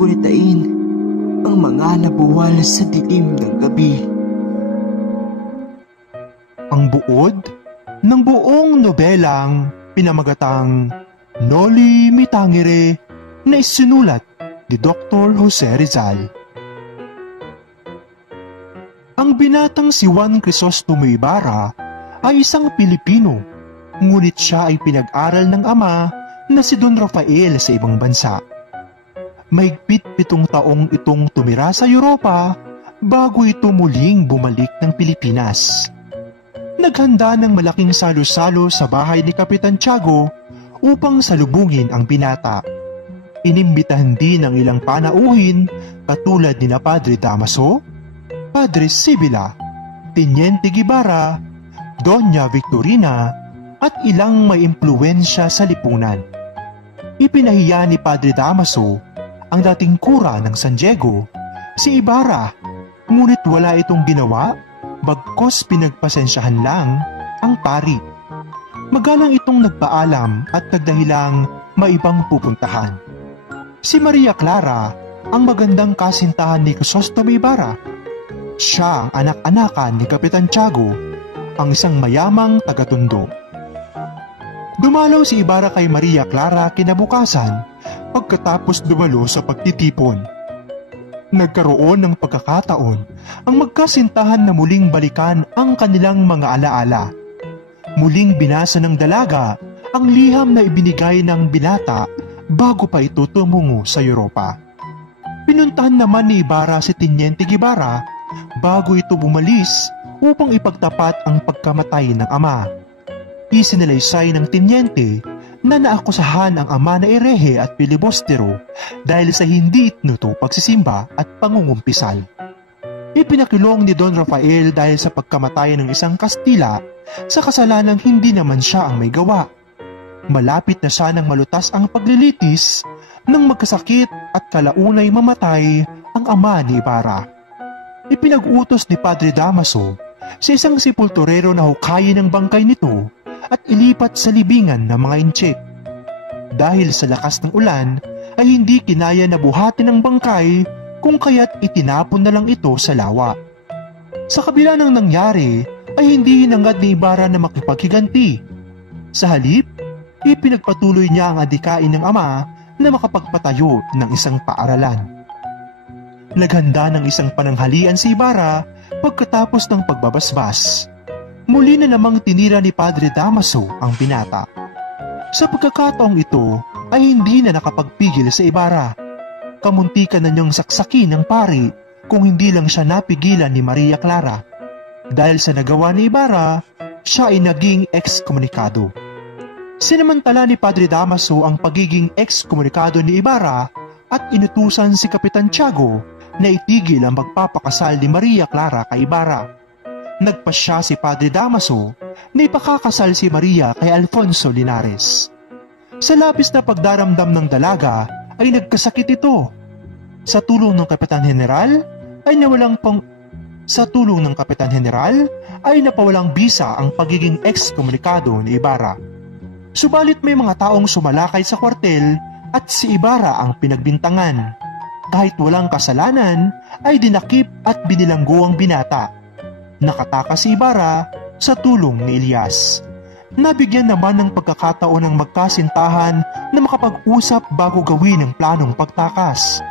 gunitain ang mga nabuwal sa dilim ng gabi. Ang buod ng buong nobelang pinamagatang Noli Me Tangere na isinulat ni Dr. Jose Rizal. Ang binatang si Juan Crisostomo Ibarra ay isang Pilipino, ngunit siya ay pinag-aral ng ama na si Don Rafael sa ibang bansa. Mahigpit 7 taong itong tumira sa Europa bago ito muling bumalik ng Pilipinas. Naghanda ng malaking salo-salo sa bahay ni Kapitan Tiago upang salubungin ang binata. Inimbitahan din ng ilang panauhin katulad ni na Padre Damaso, Padre Sibila, Teniente Guevara, Doña Victorina at ilang may impluwensya sa lipunan. Ipinahiya ni Padre Damaso ang dating kura ng San Diego, si Ibarra, ngunit wala itong ginawa bagkos pinagpasensyahan lang ang pari. Magalang itong nagpaalam at nagdahilang maibang pupuntahan. Si Maria Clara ang magandang kasintahan ni Crisostomo Ibarra. Siya ang anak-anakan ni Kapitan Tiago, ang isang mayamang tagatundo. Dumalaw si Ibarra kay Maria Clara kinabukasan pagkatapos dumalo sa pagtitipon. Nagkaroon ng pagkakataon ang magkasintahan na muling balikan ang kanilang mga alaala. Muling binasa ng dalaga ang liham na ibinigay ng binata bago pa ito tumungo sa Europa. Pinuntahan naman ni Ibarra si Teniente Guevara bago ito bumalis upang ipagtapat ang pagkamatay ng ama. Isinalaysay ng Teniente na naakusahan ang ama na erehe at pilibostero dahil sa hindi itnuto pagsisimba at pangungumpisal. Ipinakilong ni Don Rafael dahil sa pagkamatay ng isang Kastila sa kasalanang hindi naman siya ang may gawa. Malapit na sanang malutas ang paglilitis nang magkasakit at kalaunay mamatay ang ama ni Ibarra. Ipinag-utos ni Padre Damaso sa isang sepulturero na hukayin ang bangkay nito at ilipat sa libingan ng mga intsik. Dahil sa lakas ng ulan ay hindi kinaya na buhatin ang bangkay kung kaya't itinapon na lang ito sa lawa. Sa kabila ng nangyari ay hindi hinangad ni Ibarra na makipaghiganti. Sa halip, ipinagpatuloy niya ang adikain ng ama na makapagpatayo ng isang paaralan. Naghanda ng isang pananghalian si Ibarra pagkatapos ng pagbabasbas. Muli na namang tinira ni Padre Damaso ang binata. Sa pagkakataong ito ay hindi na nakapagpigil sa Ibarra. Kamuntikan na niyang saksakin ng pari kung hindi lang siya napigilan ni Maria Clara. Dahil sa nagawa ni Ibarra, siya ay naging ekskomunikado. Sinamantala ni Padre Damaso ang pagiging ekskomunikado ni Ibarra at inutusan si Kapitan Tiago na itigil ang magpapakasal ni Maria Clara kay Ibarra. Nagpasya si Padre Damaso na ipakakasal si Maria kay Alfonso Linares. Sa labis na pagdaramdam ng dalaga ay nagkasakit ito. Sa tulong ng Kapitan General ay napawalang bisa ang pagiging ekskomunikado ni Ibarra. Subalit may mga taong sumalakay sa kwartel at si Ibarra ang pinagbintangan. Kahit walang kasalanan ay dinakip at binilanggo ang binata. Nakatakas si Ibarra sa tulong ni Elias. Nabigyan naman ng pagkakataon ng magkasintahan na makapag-usap bago gawin ang planong pagtakas.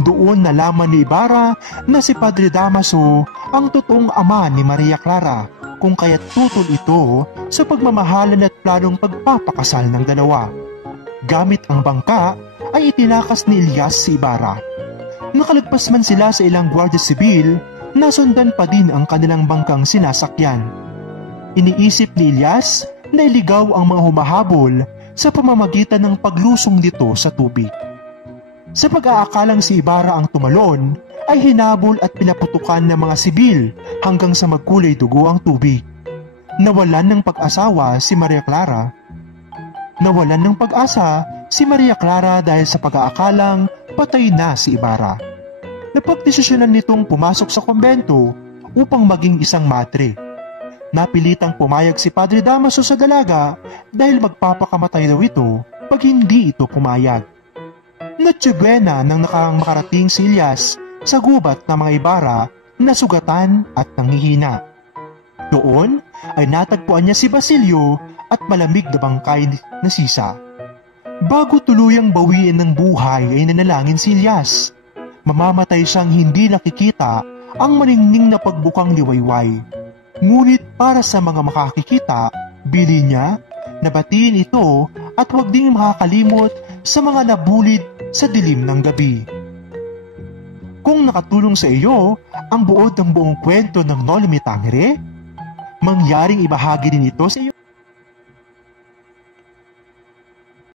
Doon nalaman ni Ibarra na si Padre Damaso ang totoong ama ni Maria Clara, kung kaya't tutol ito sa pagmamahalan at planong pagpapakasal ng dalawa. Gamit ang bangka ay itinakas ni Elias si Ibarra. Nakalagpas man sila sa ilang Guardia Civil, nasundan pa din ang kanilang bangkang sinasakyan. Iniisip ni Elias na iligaw ang mga humahabol sa pamamagitan ng paglusong dito sa tubig. Sa pag-aakalang si Ibarra ang tumalon, ay hinabol at pinaputukan ng mga sibil hanggang sa magkulay dugo ang tubig. Nawalan ng pag-asa si Maria Clara dahil sa pag-aakalang patay na si Ibarra. Napagdesisyonan nitong pumasok sa kumbento upang maging isang madre. Napilitang pumayag si Padre Damaso sa dalaga dahil magpapakamatay daw ito pag hindi ito pumayag. Noche Buena nang makarating si Elias sa gubat ng mga Ibarra na sugatan at nanghihina. Doon ay natagpuan niya si Basilio at malamig na bangkay na sisa. Bago tuluyang bawiin ng buhay ay nanalangin si Elias. Mamamatay siyang hindi nakikita ang maningning na pagbukang liwayway. Ngunit para sa mga makakikita, bili niya na batiin ito at huwag ding makakalimot sa mga nabulid sa dilim ng gabi. Kung nakatulong sa iyo ang buod ng buong kwento ng Noli Me Tangere, mangyaring ibahagi din ito sa iyo.